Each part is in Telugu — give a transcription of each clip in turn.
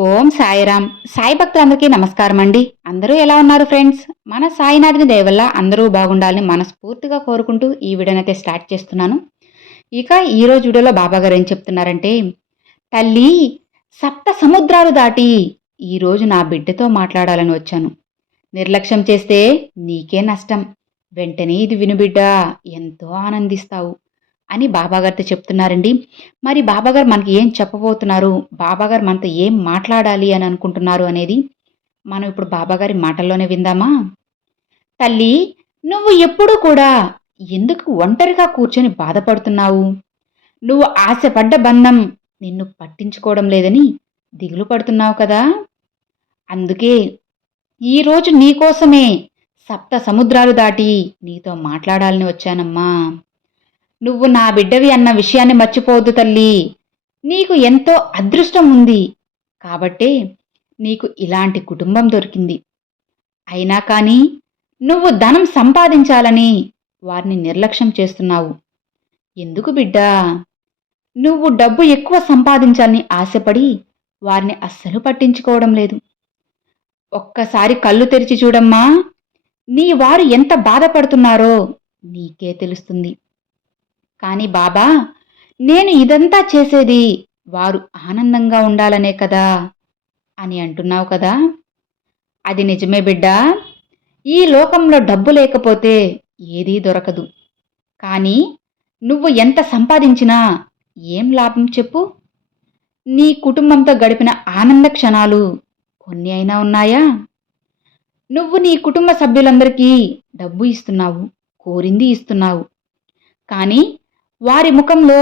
ఓం సాయిరామ్. సాయి భక్తులందరికీ నమస్కారం అండి అందరూ ఎలా ఉన్నారు ఫ్రెండ్స్? మన సాయినాథుని దయవల్ల అందరూ బాగుండాలని మనస్ఫూర్తిగా కోరుకుంటూ ఈ వీడియోనైతే స్టార్ట్ చేస్తున్నాను. ఇక ఈరోజు వీడియోలో బాబాగారు ఏం చెప్తున్నారంటే తల్లి సప్త సముద్రాలు దాటి ఈరోజు నా బిడ్డతో మాట్లాడాలని వచ్చాను. నిర్లక్ష్యం చేస్తే నీకే నష్టం. వెంటనే ఇది వినుబిడ్డ ఎంతో ఆనందిస్తావు. అని బాబాగారితో చెప్తున్నారండి. మరి బాబాగారు మనకి ఏం చెప్పబోతున్నారు? బాబాగారు మనతో ఏం మాట్లాడాలి అని అనుకుంటున్నారు అనేది మనం ఇప్పుడు బాబాగారి మాటల్లోనే విందామా? తల్లి నువ్వు ఎప్పుడూ కూడా ఎందుకు ఒంటరిగా కూర్చొని బాధపడుతున్నావు? నువ్వు ఆశపడ్డ బంధం నిన్ను పట్టించుకోవడం లేదని దిగులు పడుతున్నావు కదా? అందుకే ఈరోజు నీకోసమే సప్త సముద్రాలు దాటి నీతో మాట్లాడాలని వచ్చానమ్మా. నువ్వు నా బిడ్డవి అన్న విషయాన్ని మర్చిపోవద్దు తల్లి. నీకు ఎంతో అదృష్టం ఉంది. కాబట్టే నీకు ఇలాంటి కుటుంబం దొరికింది. అయినా కానీ నువ్వు ధనం సంపాదించాలని వారిని నిర్లక్ష్యం చేస్తున్నావు. ఎందుకు బిడ్డా? నువ్వు డబ్బు ఎక్కువ సంపాదించాలని ఆశపడి వారిని అస్సలు పట్టించుకోవడం లేదు. ఒక్కసారి కళ్ళు తెరిచి చూడమ్మా. నీ వారు ఎంత బాధపడుతున్నారో నీకే తెలుస్తుంది. కానీ బాబా నేను ఇదంతా చేసేది వారు ఆనందంగా ఉండాలనే కదా అని అంటున్నావు కదా. అది నిజమే బిడ్డా. ఈ లోకంలో డబ్బు లేకపోతే ఏదీ దొరకదు. కానీ నువ్వు ఎంత సంపాదించినా ఏం లాభం చెప్పు? నీ కుటుంబంతో గడిపిన ఆనంద క్షణాలు కొన్ని అయినా ఉన్నాయా? నువ్వు నీ కుటుంబ సభ్యులందరికీ డబ్బు ఇస్తున్నావు కోరింది ఇస్తున్నావు. కానీ వారి ముఖంలో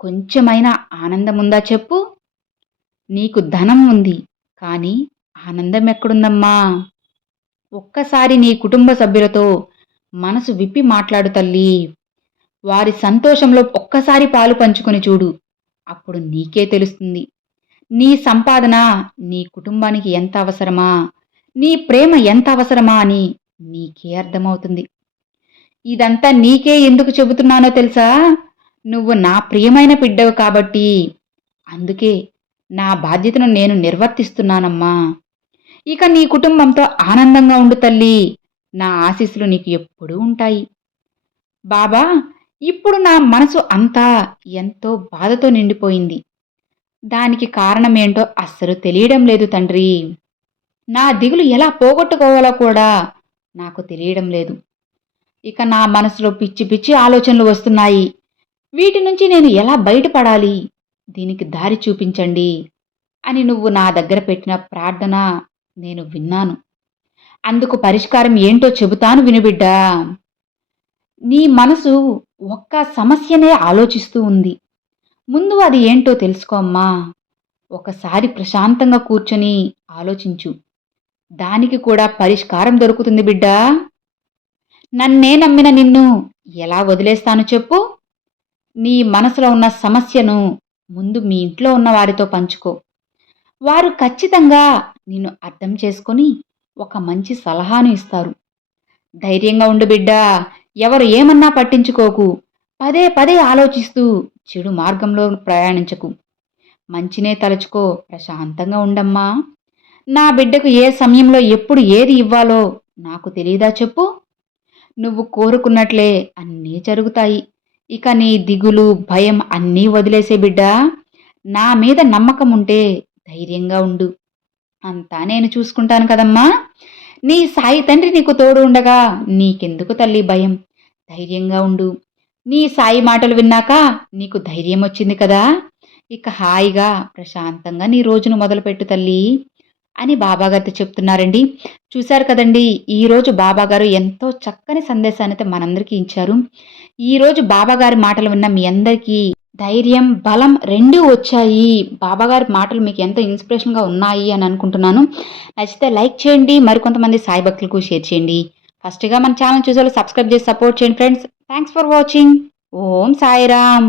కొంచెమైనా ఆనందం ఉందా చెప్పు? నీకు ధనం ఉంది కానీ ఆనందం ఎక్కడుందమ్మా ఒక్కసారి నీ కుటుంబ సభ్యులతో మనసు విప్పి మాట్లాడు తల్లి. వారి సంతోషంలో ఒక్కసారి పాలు పంచుకొని చూడు అప్పుడు నీకే తెలుస్తుంది. నీ సంపాదన నీ కుటుంబానికి ఎంత అవసరమా? నీ ప్రేమ ఎంత అవసరమా అని నీకే అర్థమవుతుంది. ఇదంతా నీకే ఎందుకు చెబుతున్నానో తెలుసా? నువ్వు నా ప్రియమైన బిడ్డవు కాబట్టి అందుకే నా బాధ్యతను నేను నిర్వర్తిస్తున్నానమ్మా. ఇక నీ కుటుంబంతో ఆనందంగా ఉండు తల్లి. నా ఆశీస్సులు నీకు ఎప్పుడూ ఉంటాయి. బాబా ఇప్పుడు నా మనసు అంతా ఎంతో బాధతో నిండిపోయింది. దానికి కారణమేంటో అస్సలు తెలియడం లేదు తండ్రి. నా దిగులు ఎలా పోగొట్టుకోవాలో కూడా నాకు తెలియడం లేదు. ఇక నా మనసులో పిచ్చి పిచ్చి ఆలోచనలు వస్తున్నాయి. వీటి నుంచి నేను ఎలా బయటపడాలి? దీనికి దారి చూపించండి. అని నువ్వు నా దగ్గర పెట్టిన ప్రార్థన నేను విన్నాను. అందుకు పరిష్కారం ఏంటో చెబుతాను వినుబిడ్డా. నీ మనసు ఒక్క సమస్యనే ఆలోచిస్తూ ఉంది. ముందు అది ఏంటో తెలుసుకోమ్మా ఒకసారి ప్రశాంతంగా కూర్చొని ఆలోచించు. దానికి కూడా పరిష్కారం దొరుకుతుంది బిడ్డా. నన్నే నమ్మిన నిన్ను ఎలా వదిలేస్తాను చెప్పు? నీ మనసులో ఉన్న సమస్యను ముందు మీ ఇంట్లో ఉన్న వారితో పంచుకో. వారు ఖచ్చితంగా నిన్ను అర్థం చేసుకొని ఒక మంచి సలహాను ఇస్తారు. ధైర్యంగా ఉండు బిడ్డా ఎవరు ఏమన్నా పట్టించుకోకు. పదే పదే ఆలోచిస్తూ చెడు మార్గంలో ప్రయాణించకు. మంచినే తలుచుకో ప్రశాంతంగా ఉండమ్మా. నా బిడ్డకు ఏ సమయంలో ఎప్పుడు ఏది ఇవ్వాలో నాకు తెలియదా చెప్పు. నువ్వు కోరుకున్నట్లే అన్నీ జరుగుతాయి. ఇక నీ దిగులు భయం అన్నీ వదిలేసే బిడ్డా. నా మీద నమ్మకం ఉంటే ధైర్యంగా ఉండు. అంతా నేను చూసుకుంటాను కదమ్మా. నీ సాయి తండ్రి నీకు తోడు ఉండగా నీకెందుకు తల్లి భయం? ధైర్యంగా ఉండు. నీ సాయి మాటలు విన్నాక నీకు ధైర్యం వచ్చింది కదా. ఇక హాయిగా ప్రశాంతంగా నీ రోజును మొదలుపెట్టు తల్లి. అని బాబాగారితో చెప్తున్నారండి. చూశారు కదండి ఈరోజు బాబాగారు ఎంతో చక్కని సందేశాన్ని అయితే మనందరికీ ఇచ్చారు. ఈరోజు బాబాగారి మాటలు విన్న మీ అందరికీ ధైర్యం బలం రెండూ వచ్చాయి. బాబాగారి మాటలు మీకు ఎంతో ఇన్స్పిరేషన్గా ఉన్నాయి అని అనుకుంటున్నాను. నచ్చితే లైక్ చేయండి మరికొంతమంది సాయి భక్తులకు షేర్ చేయండి. ఫస్ట్గా మన ఛానల్ చూసేవాళ్ళు సబ్స్క్రైబ్ చేసి సపోర్ట్ చేయండి friends. Thanks for watching. Om Sairam.